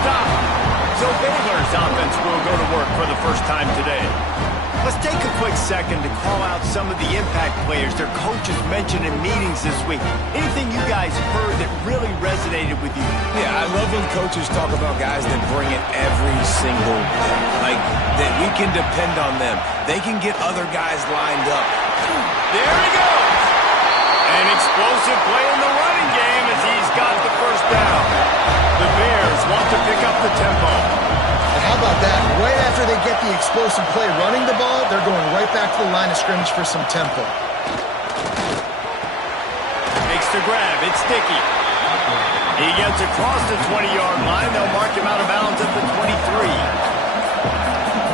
stop. So Baylor's offense will go to work for the first time today. Let's take a quick second to call out some of the impact players their coaches mentioned in meetings this week. Anything you guys heard that really resonated with you? Yeah, I love when coaches talk about guys that bring it every single day. Like, that we can depend on them. They can get other guys lined up. There he goes! An explosive play in the running game as he's got the first down. The Bears want to pick up the tempo. And how about that? Right after they get the explosive play running the ball, they're going right back to the line of scrimmage for some tempo. Makes the grab. It's Dickey. He gets across the 20-yard line. They'll mark him out of bounds at the 23.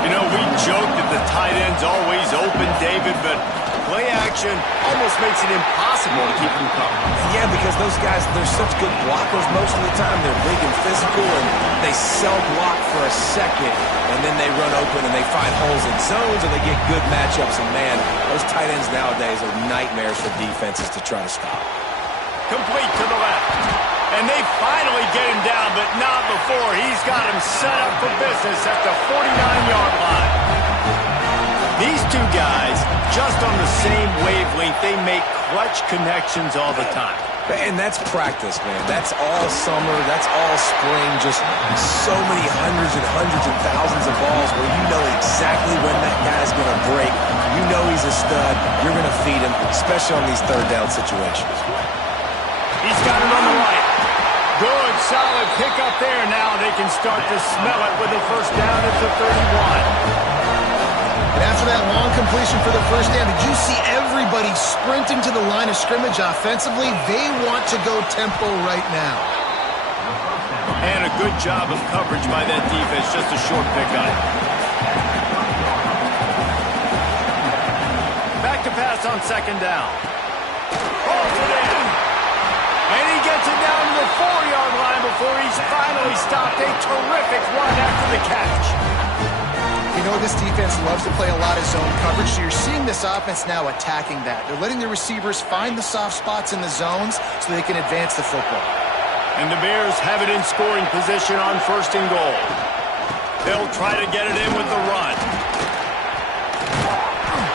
You know, we joke that the tight end's always open, David, but play action almost makes it impossible to keep them coming. Yeah, because those guys, they're such good blockers most of the time. They're big and physical, and they self-block for a second, and then they run open and they find holes in zones, or they get good matchups. And, man, those tight ends nowadays are nightmares for defenses to try to stop. Complete to the left. And they finally get him down, but not before. He's got him set up for business at the 49-yard line. These two guys, just on the same wavelength, they make clutch connections all the time. And that's practice, man. That's all summer. That's all spring. Just so many hundreds and thousands of balls where you know exactly when that guy's going to break. You know he's a stud. You're going to feed him, especially on these third down situations. He's got it on the right. Good, solid pickup there. Now they can start to smell it with the first down at the 31. And after that long completion for the first down, did you see everybody sprinting to the line of scrimmage offensively? They want to go tempo right now. And a good job of coverage by that defense. Just a short pickup. Back to pass on second down. Holds it in. And he gets it down to the 4-yard line before he's finally stopped. A terrific run after the catch. You know, this defense loves to play a lot of zone coverage, so you're seeing this offense now attacking that. They're letting the receivers find the soft spots in the zones so they can advance the football. And the Bears have it in scoring position on first and goal. They'll try to get it in with the run.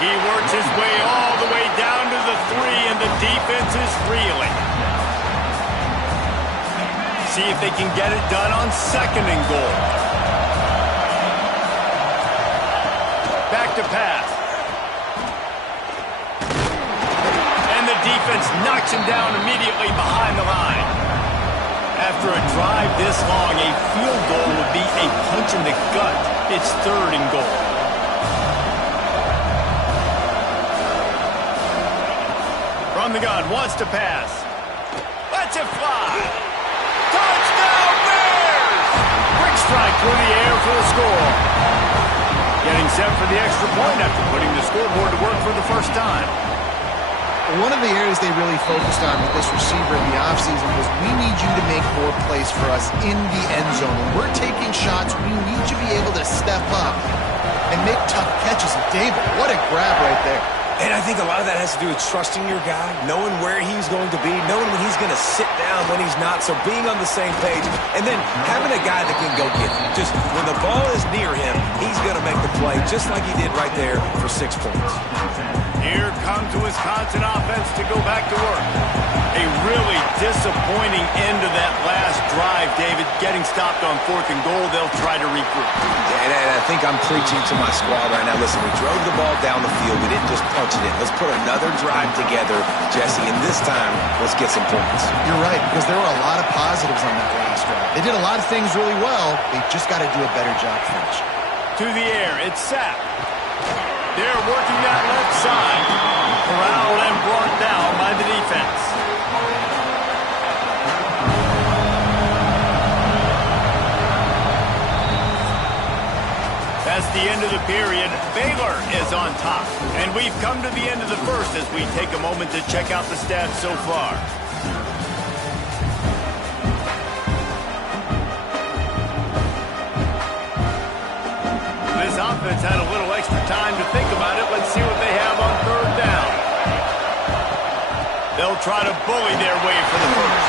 He works his way all the way down to the 3, and the defense is reeling. See if they can get it done on second and goal. Back to pass. And the defense knocks him down immediately behind the line. After a drive this long, a field goal would be a punch in the gut. It's third and goal. From the gun, wants to pass. Lets it fly. Touchdown Bears! Quick strike through the air for the score. Getting set for the extra point after putting the scoreboard to work for the first time. One of the areas they really focused on with this receiver in the offseason was we need you to make more plays for us in the end zone. When we're taking shots, we need you to be able to step up and make tough catches. And David, what a grab right there. And I think a lot of that has to do with trusting your guy, knowing where he's going to be, knowing when he's going to sit down, when he's not, so being on the same page, and then having a guy that can go get it. Just when the ball is near him, he's going to make the play, just like he did right there for 6 points. Here comes the Wisconsin offense to go back to work. A really disappointing end to that last drive, David. Getting stopped on fourth and goal, they'll try to regroup. Yeah, and I think I'm preaching to my squad right now. Listen, we drove the ball down the field. We didn't just punch it in. Let's put another drive together, Jesse, and this time, let's get some points. You're right, because there were a lot of positives on that last drive. They did a lot of things really well. They just got to do a better job finishing. To the air, it's Sapp. They're working that left side. Corralled and brought down by the defense. That's the end of the period. Baylor is on top. And we've come to the end of the first as we take a moment to check out the stats so far. This offense had a little extra time to think about it. Let's see what they have on third down. They'll try to bully their way for the first.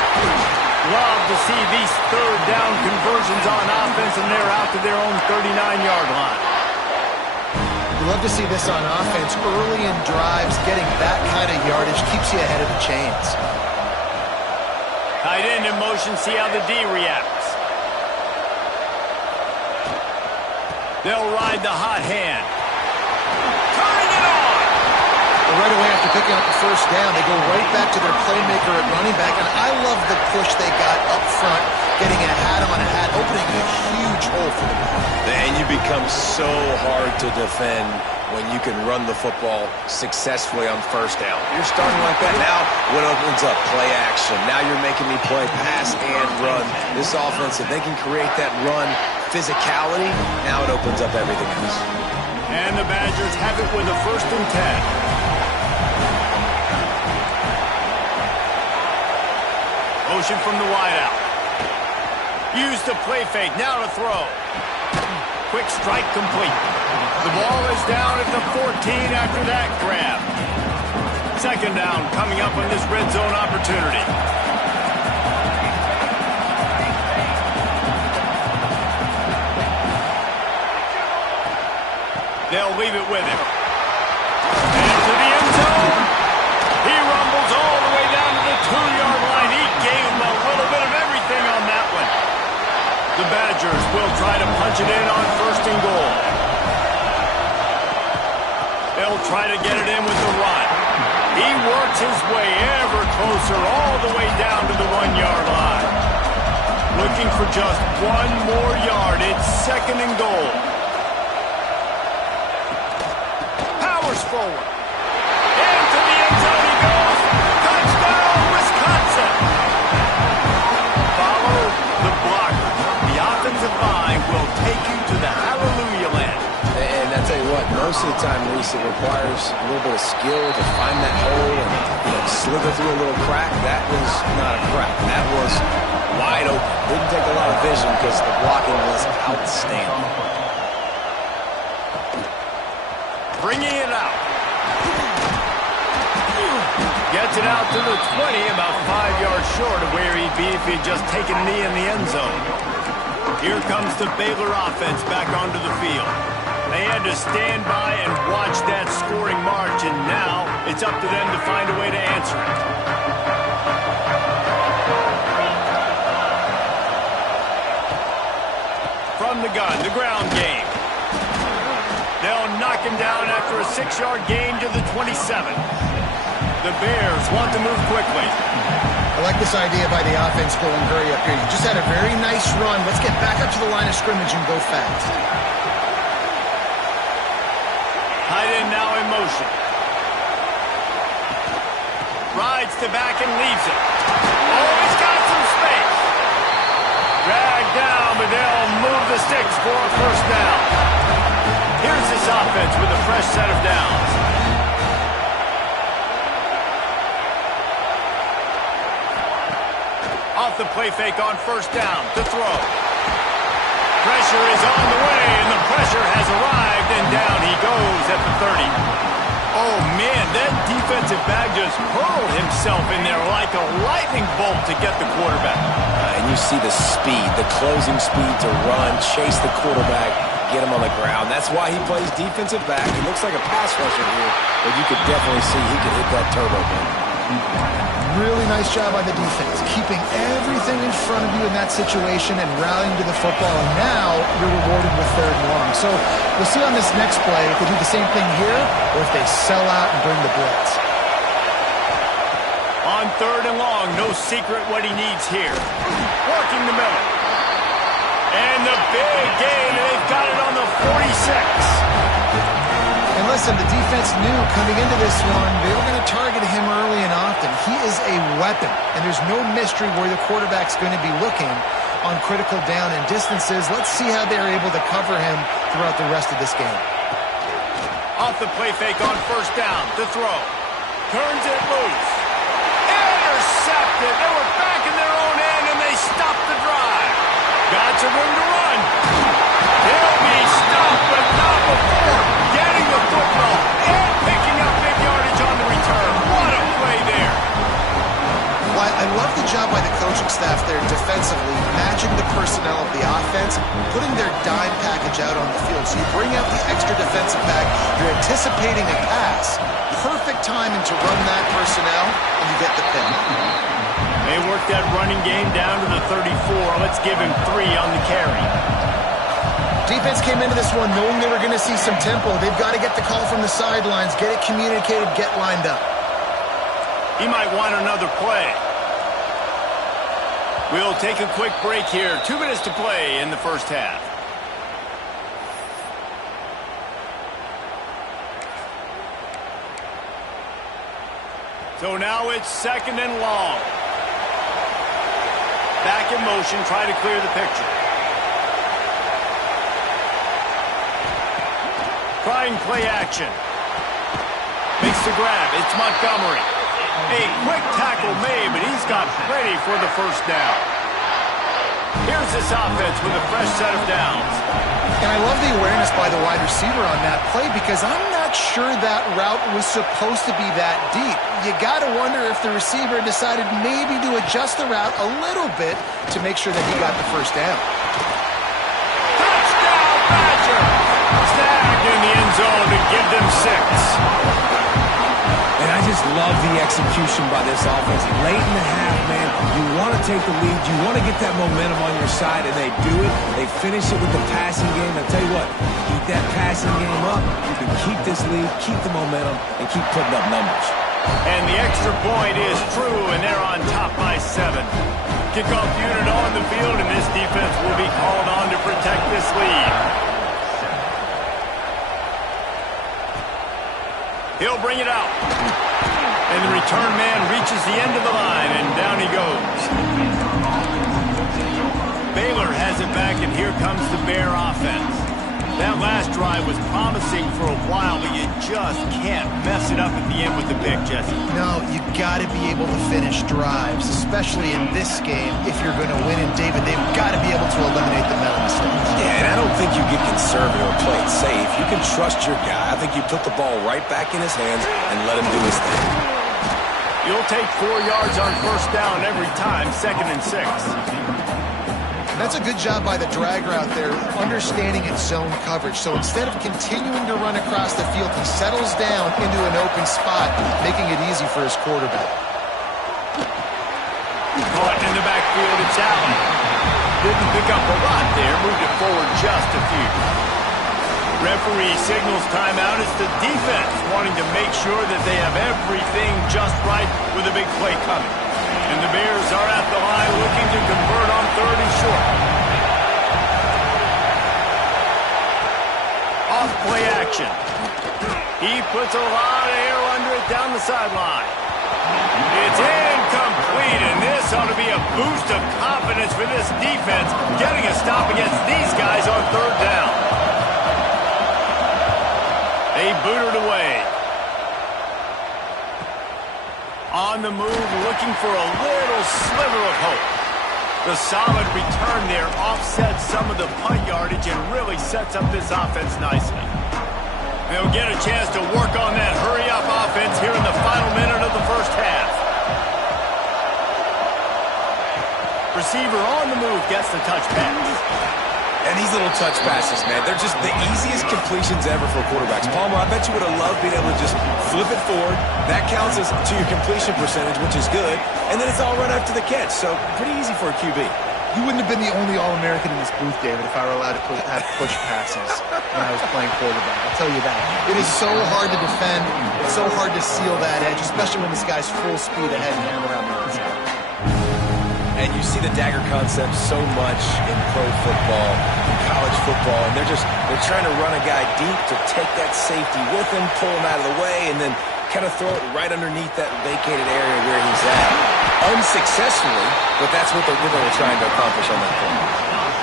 Lob love to see these third down conversions on offense, and they're out to their own 39-yard line. You love to see this on offense. Early in drives, getting that kind of yardage keeps you ahead of the chains. Tight end in motion, see how the D reacts. They'll ride the hot hand. Turning it on! Right away after picking up the first down, they go right back to their playmaker at running back, and I love the push they got up front, getting a hat on a hat, opening a huge hole for the ball. And you become so hard to defend when you can run the football successfully on first down. You're starting like that. Now, what opens up? Play action. Now you're making me play pass and run. This offense, if they can create that run physicality, now it opens up everything else. And the Badgers have it with a 1st and 10. Motion from the wideout. Use the play fake. Now to throw. Quick strike complete. The ball is down at the 14 after that grab. 2nd down coming up on this red zone opportunity. They'll leave it with him. And to the end zone. He rumbles all the way down to the 2-yard line. He gave him a little bit of everything on that one. The Badgers will try to punch it in on 1st and goal. They'll try to get it in with the run. He works his way ever closer all the way down to the 1-yard line. Looking for just 1 more yard. It's 2nd and goal. Powers forward. Into the end zone he goes. Touchdown, Wisconsin. Follow the blocker. The offensive line will take you to the hallelujah land. And I tell you what, most of the time, Reese, it requires a little bit of skill to find that hole and slither through a little crack. That was not a crack. That was wide open. Didn't take a lot of vision because the blocking was outstanding. Bringing it out. Gets it out to the 20, about 5 yards short of where he'd be if he'd just taken a knee in the end zone. Here comes the Baylor offense back onto the field. They had to stand by and watch that scoring march, and now it's up to them to find a way to answer it. From the gun, the ground game. They'll knock him down after a 6-yard gain to the 27. The Bears want to move quickly. I like this idea by the offense going hurry up here. You just had a very nice run. Let's get back up to the line of scrimmage and go fast. Tight end now in motion. Rides to back and leaves it. Oh, he's got some space. Dragged down, but they'll move the sticks for a 1st down. Here's this offense with a fresh set of downs. Off the play fake on 1st down to throw. Pressure is on the way, and the pressure has arrived, and down he goes at the 30. Oh, man, that defensive back just hurled himself in there like a lightning bolt to get the quarterback. And you see the speed, the closing speed to run, chase the quarterback, get him on the ground. That's why he plays defensive back. He looks like a pass rusher here, but you could definitely see he could hit that turbo button. Really nice job on the defense, keeping everything in front of you in that situation and rallying to the football, and now you're rewarded with 3rd and long. So we'll see on this next play if they do the same thing here or if they sell out and bring the blitz. On 3rd and long, no secret what he needs here. Working the middle. And the big gain, they've got it on the 46. And listen, the defense knew coming into this one, they were going to target him early and often. He is a weapon, and there's no mystery where the quarterback's going to be looking on critical down and distances. Let's see how they're able to cover him throughout the rest of this game. Off the play fake on 1st down to throw. Turns it loose. Intercepted. They were back in their own end, and they stopped the drive. Got some room to run. He'll be stopped, but not before getting the football and picking up big yardage on the return. What a play there. Well, I love the job by the coaching staff there defensively, matching the personnel of the offense, putting their dime package out on the field. So you bring out the extra defensive back, you're anticipating a pass. Perfect timing to run that personnel, and you get the pick. They work that running game down to the 34. Let's give him 3 on the carry. Defense came into this one knowing they were going to see some tempo. They've got to get the call from the sidelines, get it communicated, get lined up. He might want another play. We'll take a quick break here. 2 minutes to play in the first half. So now it's 2nd and long. Back in motion, try to clear the picture. Trying play action. Makes the grab. It's Montgomery. A quick tackle made, but he's got ready for the first down. Here's this offense with a fresh set of downs. And I love the awareness by the wide receiver on that play because I'm not sure that route was supposed to be that deep. You got to wonder if the receiver decided maybe to adjust the route a little bit to make sure that he got the first down. Touchdown, Badger! Snagged in the end zone to give them 6. And I just love the execution by this offense. Late in the half, man, you want to take the lead. You want to get that momentum on your side, and they do it. They finish it with the passing game. I'll tell you what, keep that passing game up. You can keep this lead, keep the momentum, and keep putting up numbers. And the extra point is true, and they're on top by 7. Kickoff unit on the field, and this defense will be called on to protect this lead. He'll bring it out. And the return man reaches the end of the line, and down he goes. Baylor has it back, and here comes the Bear offense. That last drive was promising for a while, but you just can't mess it up at the end with the pick, Jesse. No, you got to be able to finish drives, especially in this game. If you're going to win, and David, they've got to be able to eliminate the mental mistakes. Yeah, and I don't think you get conservative or play it safe. You can trust your guy. I think you put the ball right back in his hands and let him do his thing. You'll take 4 yards on first down every time, 2nd and 6. That's a good job by the drag route there, understanding its zone coverage. So instead of continuing to run across the field, he settles down into an open spot, making it easy for his quarterback. Caught in the backfield, it's Allen. Didn't pick up a lot there, moved it forward just a few. Referee signals timeout. It's the defense wanting to make sure that they have everything just right with a big play coming. And the Bears are at the line looking to convert on 3rd and short. Off play action. He puts a lot of air under it down the sideline. It's incomplete, and this ought to be a boost of confidence for this defense, getting a stop against these guys on 3rd down. They boot it away. On the move, looking for a little sliver of hope. The solid return there offsets some of the punt yardage and really sets up this offense nicely. They'll get a chance to work on that hurry-up offense here in the final minute of the first half. Receiver on the move gets the touch pass. And these little touch passes, man, they're just the easiest completions ever for quarterbacks. Palmer, I bet you would have loved being able to just flip it forward. That counts as to your completion percentage, which is good. And then it's all right after the catch. So pretty easy for a QB. You wouldn't have been the only All-American in this booth, David, if I were allowed to have push passes when I was playing quarterback. I'll tell you that. It is so hard to defend. It's so hard to seal that edge, especially when this guy's full speed ahead and him around the inside. And you see the dagger concept so much in pro football, in college football, and they're trying to run a guy deep to take that safety with him, pull him out of the way, and then kind of throw it right underneath that vacated area where he's at. Unsuccessfully, but that's what they were trying to accomplish on that play.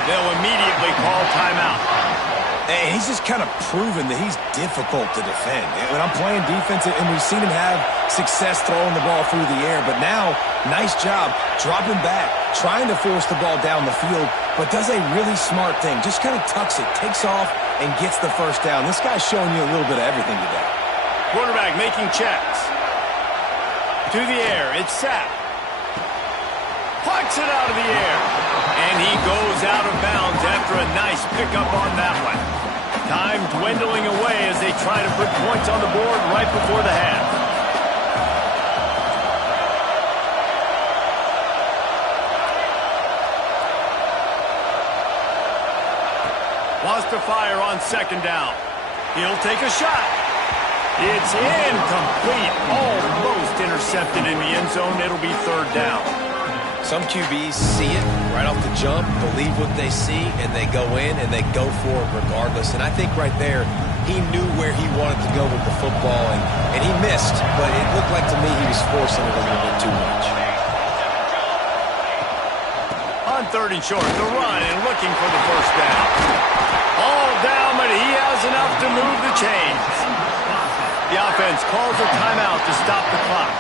They'll immediately call timeout. And he's just kind of proven that he's difficult to defend. When I'm playing defense, and we've seen him have success throwing the ball through the air, but now, nice job dropping back, trying to force the ball down the field, but does a really smart thing. Just kind of tucks it, takes off, and gets the first down. This guy's showing you a little bit of everything today. Quarterback making checks. To the air, it's Sapp. Kicks it out of the air. And he goes out of bounds after a nice pickup on that one. Time dwindling away as they try to put points on the board right before the half. Wants to fire on second down. He'll take a shot. It's incomplete. Almost intercepted in the end zone. It'll be third down. Some QBs see it right off the jump, believe what they see, and they go in and they go for it regardless. And I think right there, he knew where he wanted to go with the football, and he missed. But it looked like to me he was forcing it a little bit too much. On third and short, the run and looking for the first down. All down, but he has enough to move the chains. The offense calls a timeout to stop the clock.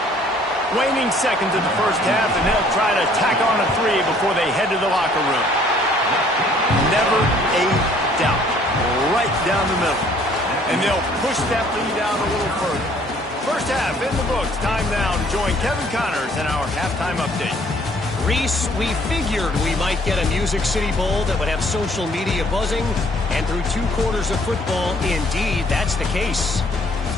Waning seconds in the first half, and they'll try to tack on a 3 before they head to the locker room. Never a doubt. Right down the middle. And they'll push that lead out a little further. First half in the books. Time now to join Kevin Connors in our halftime update. Reese, we figured we might get a Music City Bowl that would have social media buzzing, and through 2 quarters of football, indeed, that's the case.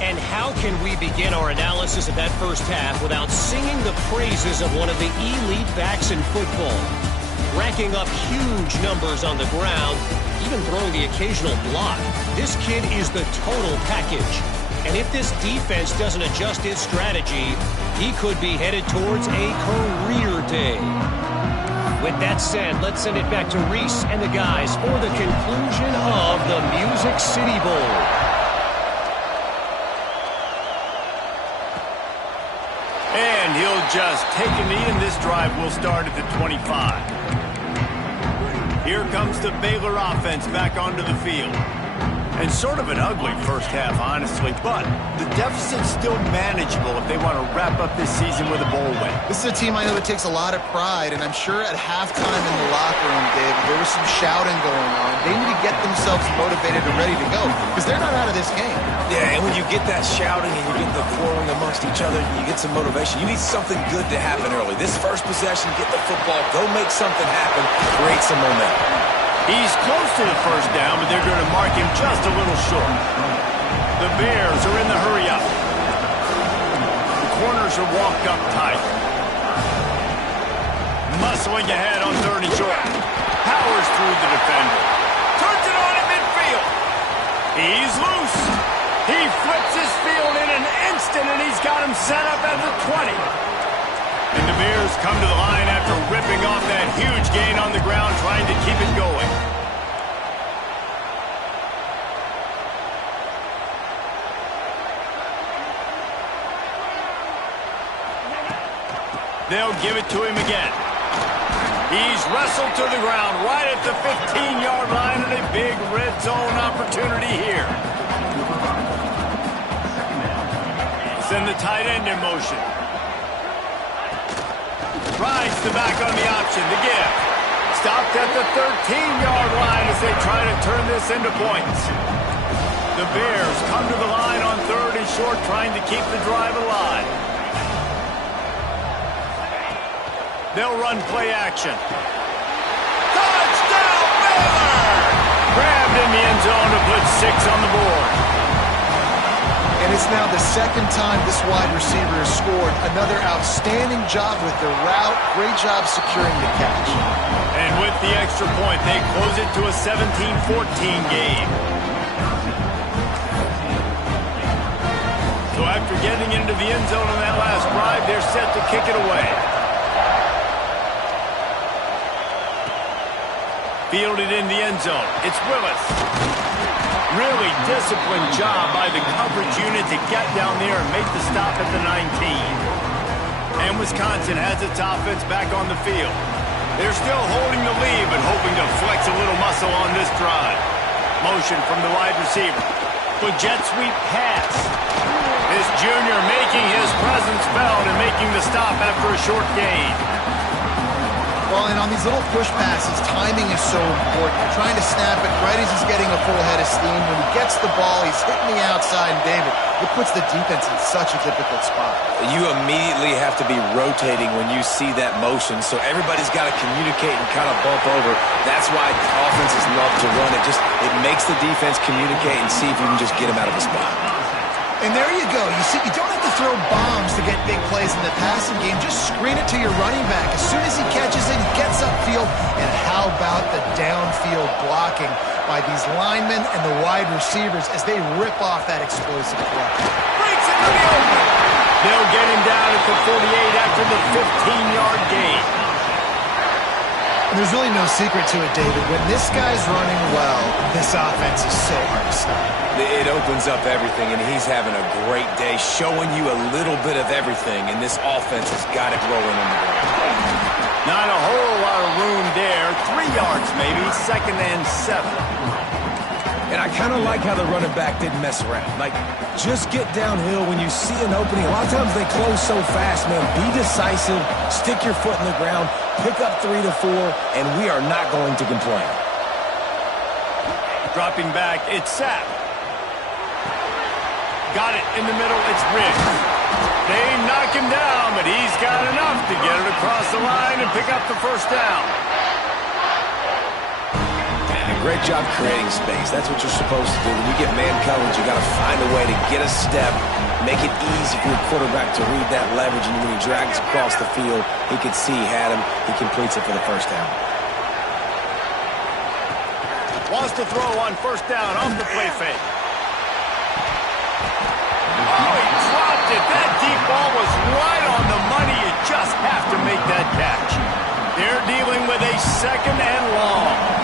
And how can we begin our analysis of that first half without singing the praises of one of the elite backs in football? Racking up huge numbers on the ground, even throwing the occasional block. This kid is the total package. And if this defense doesn't adjust its strategy, he could be headed towards a career day. With that said, let's send it back to Reese and the guys for the conclusion of the Music City Bowl. And he'll just take a knee, and this drive will start at the 25. Here comes the Baylor offense back onto the field. And sort of an ugly first half, honestly, but the deficit's still manageable if they want to wrap up this season with a bowl win. This is a team I know that takes a lot of pride, and I'm sure at halftime in the locker room, David, there was some shouting going on. They need to get themselves motivated and ready to go, because they're not out of this game. Yeah, and when you get that shouting and you get the quarreling amongst each other, you get some motivation. You need something good to happen early. This first possession, get the football, go make something happen, create some momentum. He's close to the first down, but they're going to mark him just a little short. The Bears are in the hurry-up. The corners are walked up tight. Muscling ahead on third and short. Powers through the defender. Turns it on at midfield. He's loose. He flips his field in an instant, and he's got him set up at the 20. And the Bears come to the line after ripping off that huge gain on the ground, trying to keep it going. They'll give it to him again. He's wrestled to the ground right at the 15-yard line, and a big red zone opportunity here. Send the tight end in motion. Rides the back on the option, the give. Stopped at the 13-yard line as they try to turn this into points. The Bears come to the line on third and short, trying to keep the drive alive. They'll run play action. Touchdown, Baylor! Grabbed in the end zone to put 6 on the board. And it's now the second time this wide receiver has scored. Another outstanding job with the route. Great job securing the catch. And with the extra point, they close it to a 17-14 game. So after getting into the end zone on that last drive, they're set to kick it away. Fielded in the end zone. It's Willis. Really disciplined job by the coverage unit to get down there and make the stop at the 19. And Wisconsin has its offense back on the field. They're still holding the lead, but hoping to flex a little muscle on this drive. Motion from the wide receiver. With jet sweep pass. This junior making his presence felt and making the stop after a short gain. Well, and on these little push passes, timing is so important. You're trying to snap it right as he's getting a full head of steam. When he gets the ball, he's hitting the outside, and David, it puts the defense in such a difficult spot. You immediately have to be rotating when you see that motion, so everybody's got to communicate and kind of bump over. That's why offenses love to run it. It makes the defense communicate and see if you can just get him out of a spot. And there you go. You see, you don't have to throw bombs to get big plays in the passing game. Just screen it to your running back. As soon as he catches it, he gets upfield. And how about the downfield blocking by these linemen and the wide receivers as they rip off that explosive play? Breaks it to the open. They'll get him down at the 48 after the 15-yard gain. And there's really no secret to it, David. When this guy's running well, this offense is so hard to stop. It opens up everything, and he's having a great day, showing you a little bit of everything, and this offense has got it rolling on the ground. Not a whole lot of room there. 3 yards maybe, 2nd and 7. And I kind of like how the running back didn't mess around. Like, just get downhill when you see an opening. A lot of times they close so fast, man. Be decisive, stick your foot in the ground, pick up 3 to 4, and we are not going to complain. Dropping back, it's Sapp. Got it in the middle, it's Riggs. They knock him down, but he's got enough to get it across the line and pick up the first down. Great job creating space. That's what you're supposed to do. When you get man coverage, you got to find a way to get a step, make it easy for your quarterback to read that leverage, and when he drags across the field, he could see he had him. He completes it for the first down. Wants to throw on first down off the play fake. Oh, he dropped it. That deep ball was right on the money. You just have to make that catch. They're dealing with a 2nd and long.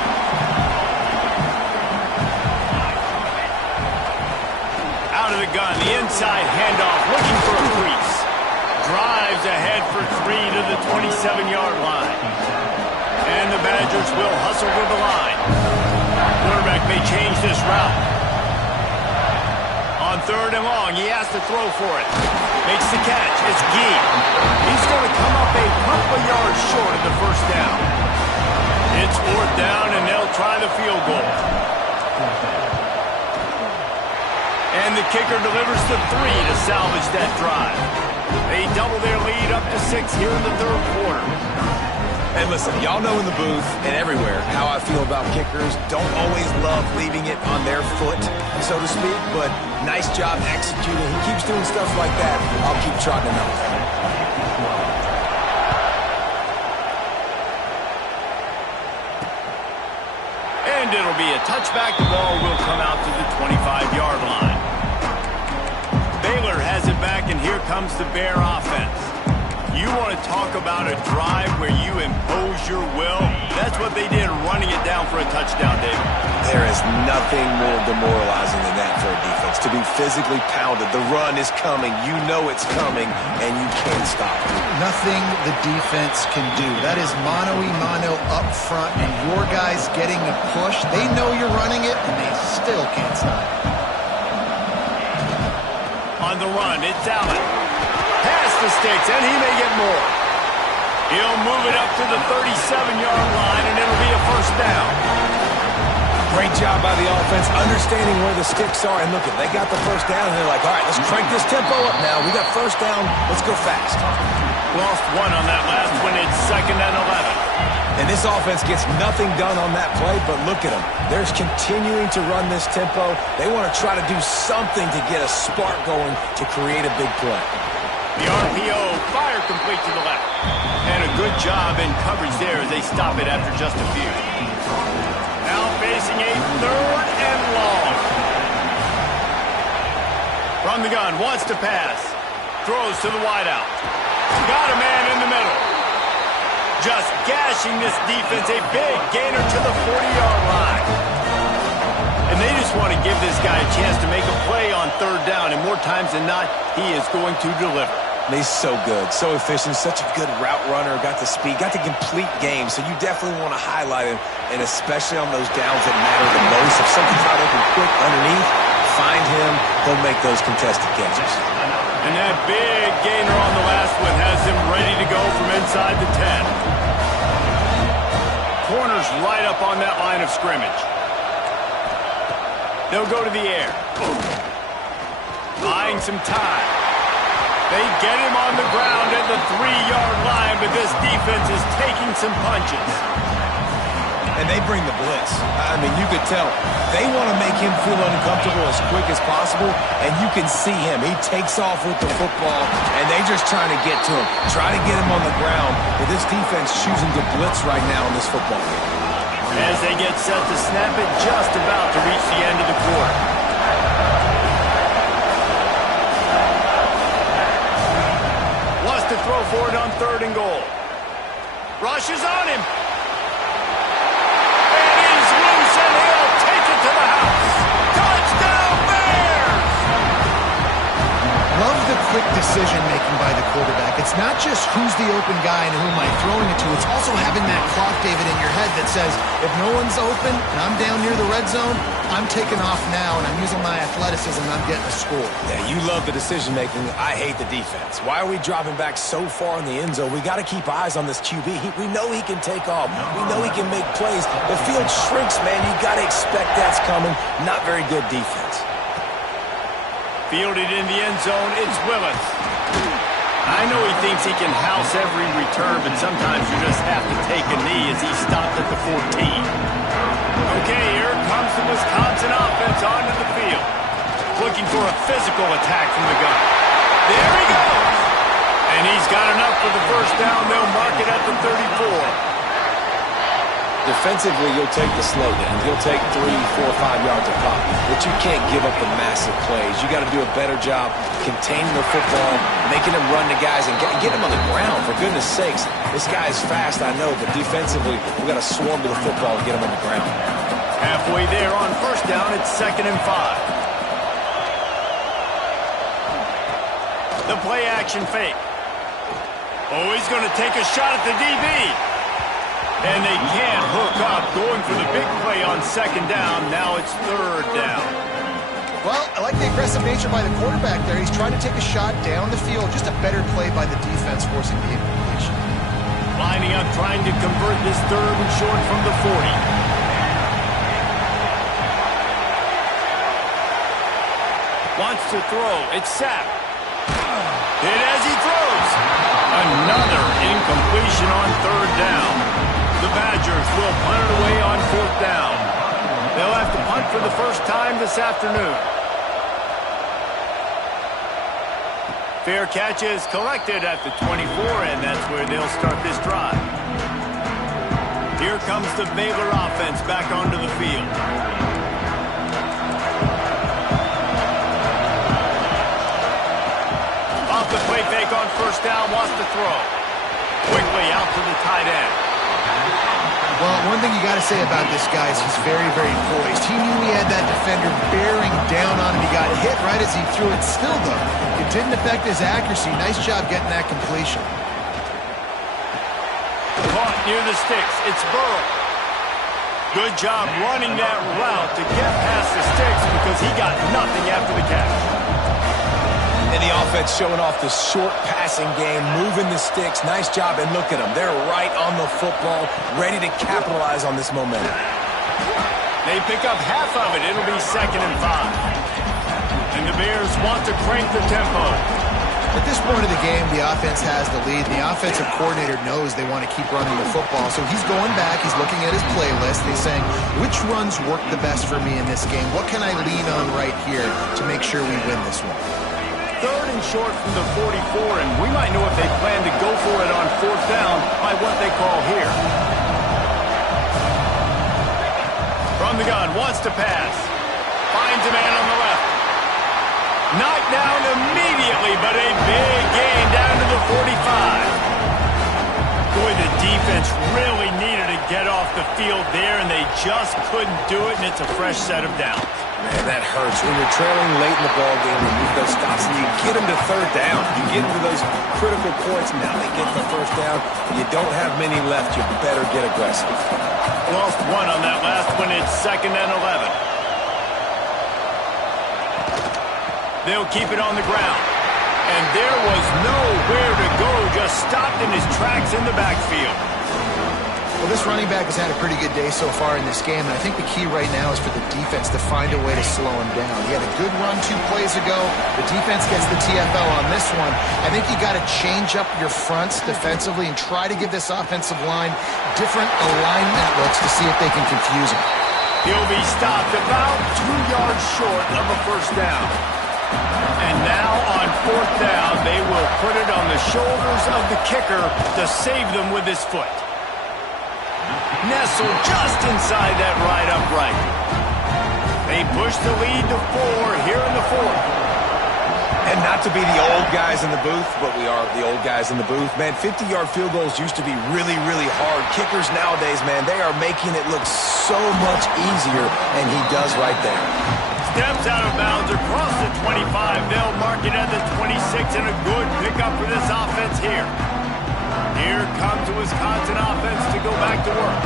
Out of the gun, the inside handoff, looking for a crease. Drives ahead for 3 to the 27-yard line. And the Badgers will hustle to the line. Quarterback may change this route. On 3rd and long, he has to throw for it. Makes the catch. It's Gee. He's going to come up a couple of yards short of the first down. It's 4th down, and they'll try the field goal. And the kicker delivers the 3 to salvage that drive. They double their lead up to 6 here in the 3rd quarter. Hey, listen, y'all know in the booth and everywhere how I feel about kickers. Don't always love leaving it on their foot, so to speak, but nice job executing. He keeps doing stuff like that. I'll keep trotting him out there. And it'll be a touchback. The ball will come out to the 25-yard line. Baylor has it back, and here comes the Bear offense. You want to talk about a drive where you impose your will? That's what they did, running it down for a touchdown, David. There is nothing more demoralizing than that for a defense. To be physically pounded. The run is coming. You know it's coming, and you can't stop it. Nothing the defense can do. That is mano-a-mano up front, and your guys getting a push. They know you're running it, and they still can't stop it. On the run, it's Allen. Pass the sticks, and he may get more. He'll move it up to the 37-yard line, and it'll be a first down. Great job by the offense, understanding where the sticks are. And look, they got the first down, and they're like, all right, let's crank this tempo up now. We got first down. Let's go fast. Lost 1 on that last one. It's 2nd and 11. And this offense gets nothing done on that play, but look at them. They're continuing to run this tempo. They want to try to do something to get a spark going to create a big play. The RPO, fire complete to the left. And a good job in coverage there as they stop it after just a few. Now facing a 3rd and long. From the gun, wants to pass. Throws to the wideout. Got a man in the middle. Just gashing this defense. A big gainer to the 40-yard line. And they just want to give this guy a chance to make a play on 3rd down. And more times than not, he is going to deliver. He's so good, so efficient, such a good route runner, got the speed, got the complete game, so you definitely want to highlight him, and especially on those downs that matter the most. If something's not open quick underneath, find him, he'll make those contested catches. And that big gainer on the last one has him ready to go from inside the 10. right up on that line of scrimmage. They'll go to the air. Buying some time. They get him on the ground at the 3-yard line, but this defense is taking some punches. And they bring the blitz. I mean, you could tell. They want to make him feel uncomfortable as quick as possible, and you can see him. He takes off with the football, and they're just trying to get to him, try to get him on the ground. But this defense choosing to blitz right now in this football game. As they get set to snap it, just about to reach the end of the quarter. Wants to throw for it on 3rd and goal. Rushes on him. And he'll take it to the house. Touchdown, Bears! Love the quick decision-making by the quarterback. It's not just who's the open guy and who am I throwing it to. It's also having that clock, David, in your head that says, if no one's open and I'm down near the red zone, I'm taking off now, and I'm using my athleticism, and I'm getting a score. Yeah, you love the decision-making. I hate the defense. Why are we dropping back so far in the end zone? We got to keep eyes on this QB. We know he can take off. We know he can make plays. The field shrinks, man. You got to expect that's coming. Not very good defense. Fielded in the end zone, it's Willis. I know he thinks he can house every return, but sometimes you just have to take a knee as he stopped at the 14. Okay, here comes the Wisconsin offense onto the field. Looking for a physical attack from the gun. There he goes! And he's got enough for the first down. They'll mark it at the 34. Defensively, you'll take the slow down. You'll take 3, 4, 5 yards a pop. But you can't give up the massive plays. You got to do a better job containing the football, making him run to guys, and get him on the ground, for goodness sakes. This guy is fast, I know, but defensively, we got to swarm to the football and get him on the ground. Halfway there on first down, it's 2nd and 5. The play action fake. Oh, he's going to take a shot at the DB. And they can't hook up, going for the big play on 2nd down. Now it's 3rd down. Well, I like the aggressive nature by the quarterback there. He's trying to take a shot down the field. Just a better play by the defense, forcing the incompletion. Lining up, trying to convert this 3rd and short from the 40. Wants to throw. It's sacked. Hit as he throws. Another incompletion on 3rd down. The Badgers will punt it away on 4th down. They'll have to punt for the first time this afternoon. Fair catch is collected at the 24, and that's where they'll start this drive. Here comes the Baylor offense back onto the field. Off the play fake on first down, wants to throw. Quickly out to the tight end. Well, one thing you got to say about this guy is he's very, very poised. He knew he had that defender bearing down on him. He got hit right as he threw it. Still, though, it didn't affect his accuracy. Nice job getting that completion. Caught near the sticks. It's Burrow. Good job running that route to get past the sticks because he got nothing after the catch. And the offense showing off the short passing game, moving the sticks. Nice job, and look at them. They're right on the football, ready to capitalize on this momentum. They pick up half of it. It'll be 2nd and 5. And the Bears want to crank the tempo. At this point of the game, the offense has the lead. The offensive coordinator knows they want to keep running the football, so he's going back. He's looking at his playlist. He's saying, which runs work the best for me in this game? What can I lean on right here to make sure we win this one? 3rd and short from the 44, and we might know if they plan to go for it on 4th down by what they call here. From the gun, wants to pass. Finds a man on the left. Knocked down immediately, but a big gain down to the 45. Boy, the defense really needed to get off the field there, and they just couldn't do it, and it's a fresh set of downs. Man, that hurts. When you're trailing late in the ballgame, you need those stops, and you get them to 3rd down. You get into those critical points. Now they get the 1st down. You don't have many left. You better get aggressive. Lost one on that last one. It's 2nd and 11. They'll keep it on the ground. And there was nowhere to go. Just stopped in his tracks in the backfield. Well, this running back has had a pretty good day so far in this game, and I think the key right now is for the defense to find a way to slow him down. He had a good run 2 plays ago. The defense gets the TFL on this one. I think you got to change up your fronts defensively and try to give this offensive line different alignment looks to see if they can confuse him. He'll be stopped about 2 yards short of a first down. And now on 4th down, they will put it on the shoulders of the kicker to save them with his foot. Nestled just inside that right upright. They push the lead to 4 here in the 4th. And not to be the old guys in the booth, but we are the old guys in the booth. Man, 50-yard field goals used to be really, really hard. Kickers nowadays, man, they are making it look so much easier, and he does right there. Steps out of bounds across the 25. They'll mark it at the 26, and a good pickup for this offense here. Here comes the Wisconsin offense to go back to work.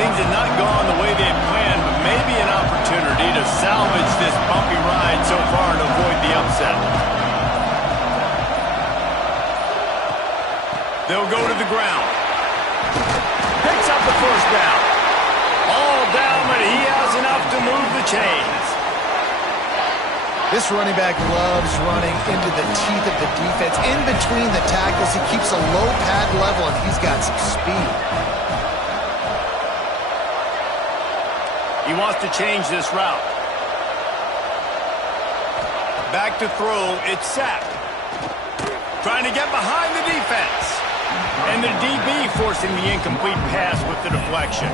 Things have not gone the way they had planned, but maybe an opportunity to salvage this bumpy ride so far and avoid the upset. They'll go to the ground. Picks up the first down. All down, but he has enough to move the chains. This running back loves running into the teeth of the defense. In between the tackles, he keeps a low pad level, and he's got some speed. He wants to change this route. Back to throw, it's Sapp. Trying to get behind the defense. And the DB forcing the incomplete pass with the deflection.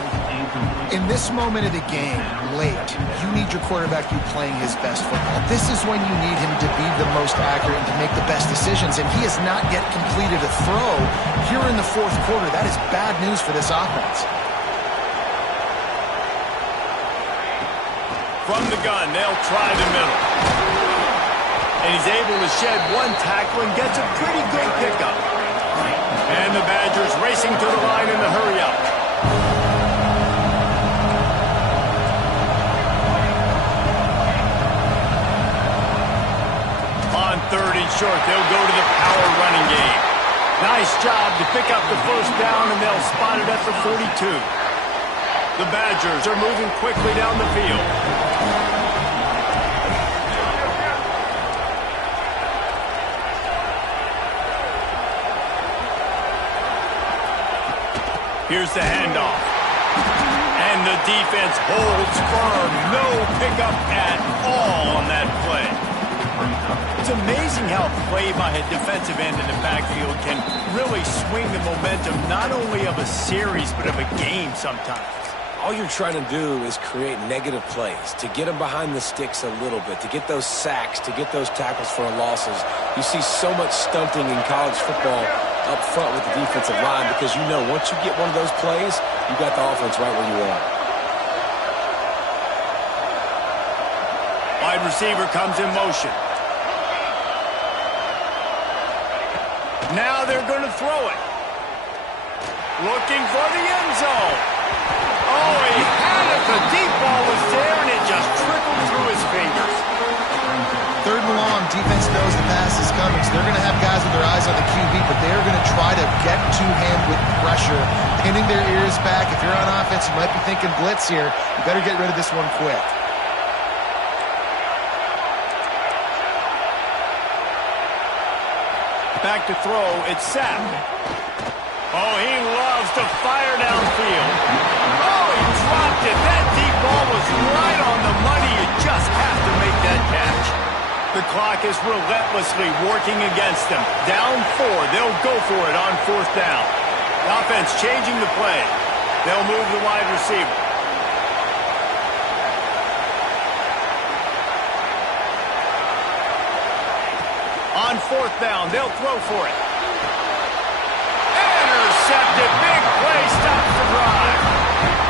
In this moment of the game, late, you need your quarterback to be playing his best football. This is when you need him to be the most accurate and to make the best decisions, and he has not yet completed a throw here in the 4th quarter. That is bad news for this offense. From the gun, they'll try the middle. And he's able to shed 1 tackle and gets a pretty good pickup. And the Badgers racing to the line in the hurry-up. On 3rd and short, they'll go to the power running game. Nice job to pick up the first down, and they'll spot it at the 42. The Badgers are moving quickly down the field. Here's the handoff. And the defense holds firm. No pickup at all on that play. It's amazing how play by a defensive end in the backfield can really swing the momentum not only of a series but of a game sometimes. All you're trying to do is create negative plays, to get them behind the sticks a little bit, to get those sacks, to get those tackles for losses. You see so much stunting in college football up front with the defensive line because you know once you get one of those plays, you got the offense right where you want. Wide receiver comes in motion. Now they're going to throw it. Looking for the end zone. Oh, he had it. The deep ball was there, and it just trickled through his fingers. 3rd and long, defense knows the pass is coming, so they're going to have guys with their eyes on the QB, but they're going to try to get to him with pressure, pinning their ears back. If you're on offense, you might be thinking blitz here. You better get rid of this one quick. Back to throw, it's Sapp. Oh, he loves to fire downfield. Oh, he dropped it. That deep ball was right on the money. You just have to make that catch. The clock is relentlessly working against them. Down 4, they'll go for it on 4th down. The offense changing the play. They'll move the wide receiver. On 4th down, they'll throw for it. Intercepted. Big play. Stops the drive.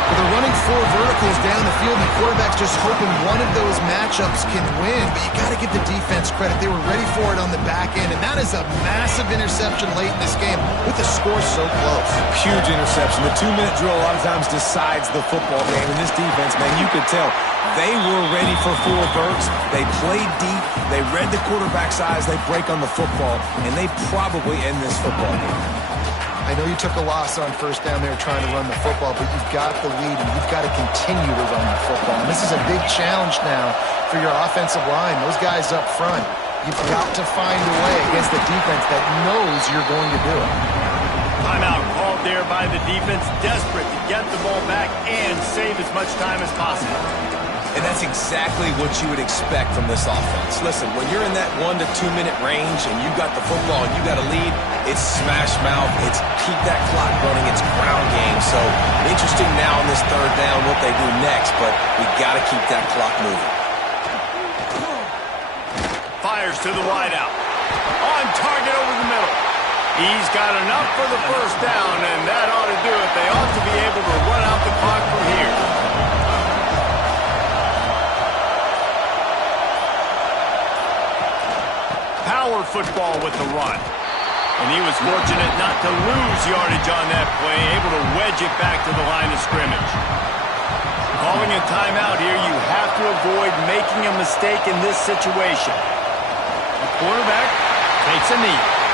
Well, they're running 4 verticals down the field, and the quarterback's just hoping one of those matchups can win, but you got to give the defense credit. They were ready for it on the back end, and that is a massive interception late in this game with the score so close. Huge interception. The 2-minute drill a lot of times decides the football game, and this defense, man, you could tell they were ready for 4 verts. They played deep. They read the quarterback's eyes. They break on the football, and they probably end this football game. I know you took a loss on first down there trying to run the football, but you've got the lead, and you've got to continue to run the football. And this is a big challenge now for your offensive line. Those guys up front, you've got to find a way against the defense that knows you're going to do it. Timeout called there by the defense, desperate to get the ball back and save as much time as possible. And that's exactly what you would expect from this offense. Listen, when you're in that 1 to 2 minute range and you got the football and you got a lead, it's smash mouth, it's keep that clock running, it's ground game. So interesting now on this third down what they do next, but we got to keep that clock moving. Fires to the wideout. On target over the middle. He's got enough for the first down, and that ought to do it. They ought to be able to run out the clock from here. Power football with the run. And he was fortunate not to lose yardage on that play, able to wedge it back to the line of scrimmage. Calling a timeout here, you have to avoid making a mistake in this situation. The quarterback takes a knee.